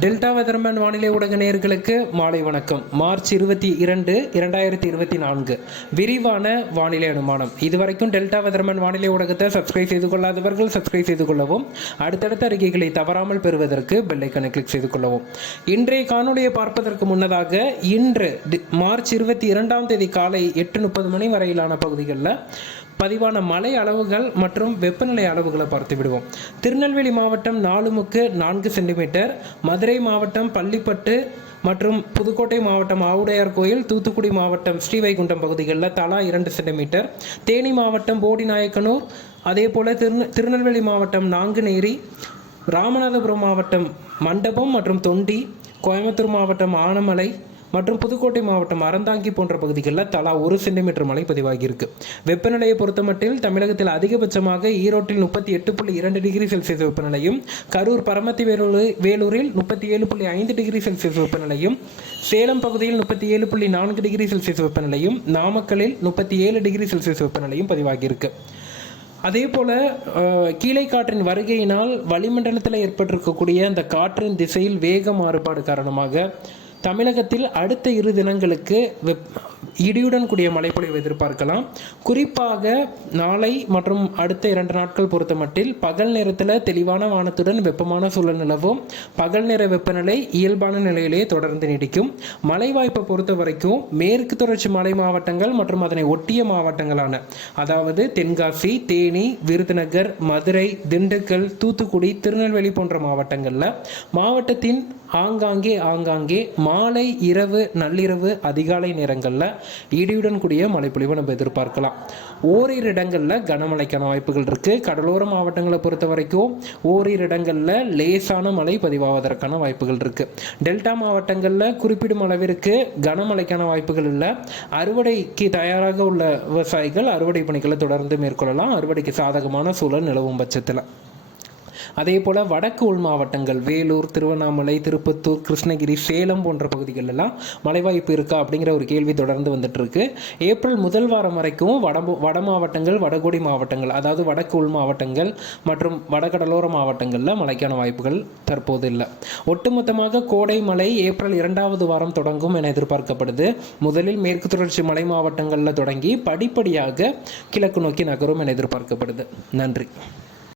Delta weatherman வானிலை ஊடக நேர்களுக்கு மாலை வணக்கம். மார்ச் இருபத்தி இரண்டு இரண்டாயிரத்தி இருபத்தி நான்கு. விரிவான வானிலை அனுமானம். இதுவரைக்கும் டெல்டா வெதர்மேன் வானிலை ஊடகத்தை சப்ஸ்கிரைப் செய்து கொள்ளாதவர்கள் சப்ஸ்கிரைப் செய்து கொள்ளவும் அடுத்தடுத்த அறிக்கைகளை தவறாமல் பெறுவதற்கு பெல்லைக்கனை கிளிக் செய்து கொள்ளவும். இன்றைய காணொலியை பார்ப்பதற்கு முன்னதாக இன்று டி- மார்ச் இருபத்தி இரண்டாம் தேதி காலை எட்டு முப்பது மணி வரையிலான பகுதிகளில் பதிவான மழை அளவுகள் மற்றும் வெப்பநிலை அளவுகளை பார்த்து விடுவோம் திருநெல்வேலி மாவட்டம் நாலுமுக்கு நான்கு சென்டிமீட்டர் மதுரை மாவட்டம் பள்ளிப்பட்டு மற்றும் புதுக்கோட்டை மாவட்டம் ஆவுடையார் கோயில் தூத்துக்குடி மாவட்டம் ஸ்ரீவைகுண்டம் பகுதிகளில் தலா இரண்டு சென்டிமீட்டர். தேனி மாவட்டம் போடிநாயக்கனூர் அதே போல் திருநெ திருநெல்வேலி மாவட்டம் நாங்குநேரி ராமநாதபுரம் மாவட்டம் மண்டபம் மற்றும் தொண்டி கோயம்புத்தூர் மாவட்டம் ஆனமலை மற்றும் புதுக்கோட்டை மாவட்டம் அறந்தாங்கி போன்ற பகுதிகளில் தலா ஒரு சென்டிமீட்டர் மழை பதிவாகியிருக்கு. வெப்பநிலையை பொறுத்தமட்டில் தமிழகத்தில் அதிகபட்சமாக ஈரோட்டில் முப்பத்தி எட்டு புள்ளி இரண்டு டிகிரி செல்சியஸ் வெப்பநிலையும் கரூர் பரமத்தி வேலூர் வேலூரில் முப்பத்தி ஏழு புள்ளி ஐந்து டிகிரி செல்சியஸ் வெப்பநிலையும் சேலம் பகுதியில் முப்பத்தி ஏழு புள்ளி நான்கு டிகிரி செல்சியஸ் வெப்பநிலையும் நாமக்கலில் முப்பத்தி ஏழு டிகிரி செல்சியஸ் வெப்பநிலையும் பதிவாகியிருக்கு. அதே போல் கீழே காற்றின் வருகையினால் வளிமண்டலத்தில் ஏற்பட்டிருக்கக்கூடிய அந்த காற்றின் திசையில் வேக மாறுபாடு காரணமாக தமிழகத்தில் அடுத்த இரு தினங்களுக்கு வெப் இடியுடன் கூடிய மழைப்பொழிவு எதிர்பார்க்கலாம். குறிப்பாக நாளை மற்றும் அடுத்த இரண்டு நாட்கள் பொறுத்தமட்டில் பகல் நேரத்தில் தெளிவான வானத்துடன் வெப்பமான சூழல் நிலவும். பகல் நேர வெப்பநிலை இயல்பான நிலையிலேயே தொடர்ந்து நீடிக்கும். மழை வாய்ப்பை பொறுத்த வரைக்கும் மேற்கு தொடர்ச்சி மலை மாவட்டங்கள் மற்றும் அதனை ஒட்டிய மாவட்டங்களான அதாவது தென்காசி தேனி விருதுநகர் மதுரை திண்டுக்கல் தூத்துக்குடி திருநெல்வேலி போன்ற மாவட்டங்களில் மாவட்டத்தின் ஆங்காங்கே ஆங்காங்கே மாலை இரவு நள்ளிரவு அதிகாலை நேரங்களில் இடியுடன் கூடிய மழைப்பொழிவை நம்ம எதிர்பார்க்கலாம். ஓரிரு இடங்களில் கனமழைக்கான வாய்ப்புகள் இருக்குது கடலோர மாவட்டங்களை பொறுத்த வரைக்கும் ஓரிரு இடங்களில் லேசான மழை பதிவாவதற்கான வாய்ப்புகள் இருக்குது டெல்டா மாவட்டங்களில் குறிப்பிடும் அளவிற்கு கனமழைக்கான வாய்ப்புகள் இல்லை. அறுவடைக்கு தயாராக உள்ள விவசாயிகள் அறுவடை பணிகளை தொடர்ந்து மேற்கொள்ளலாம். அறுவடைக்கு சாதகமான சூழல் நிலவும் பட்சத்தில். அதே போல் வடக்கு உள் மாவட்டங்கள் வேலூர் திருவண்ணாமலை திருப்பத்தூர் கிருஷ்ணகிரி சேலம் போன்ற பகுதிகளெல்லாம் மழை வாய்ப்பு இருக்கா அப்படிங்கிற ஒரு கேள்வி தொடர்ந்து வந்துட்டுருக்கு. ஏப்ரல் முதல் வாரம் வரைக்கும் வட வட மாவட்டங்கள் வடகோடி மாவட்டங்கள் அதாவது வடக்கு உள் மாவட்டங்கள் மற்றும் வடகடலோர மாவட்டங்களில் மழைக்கான வாய்ப்புகள் தற்போது இல்லை. ஒட்டுமொத்தமாக கோடை மழை ஏப்ரல் இரண்டாவது வாரம் தொடங்கும் என எதிர்பார்க்கப்படுது. முதலில் மேற்கு தொடர்ச்சி மலை மாவட்டங்களில் தொடங்கி படிப்படியாக கிழக்கு நோக்கி நகரும் என எதிர்பார்க்கப்படுது. நன்றி.